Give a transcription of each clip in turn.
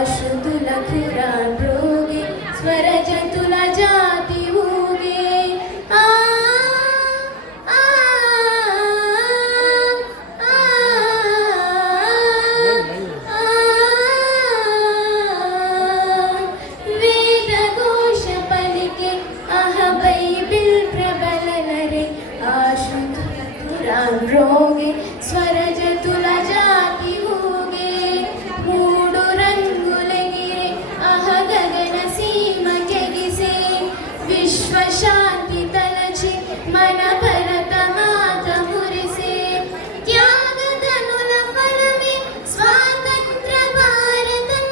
ఆశృతుల ఖురాన్రోగే స్వరజతుల జాతి ఊగే ఆ ఆ వేదఘోష పలికే బైబిల్ ప్రబలనరే ఆశృతుల ఖురాన్రోగే స్వరజతుల జాతి ఊగే మూడు రంగులెగిరే గగన సీమకెగిసే విశ్వశాంతి తలచి మన భరత మాత మురిసే త్యాగధనుల ఫలమే స్వాతంత్ర భారతం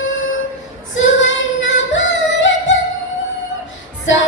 సువర్ణ భారతం స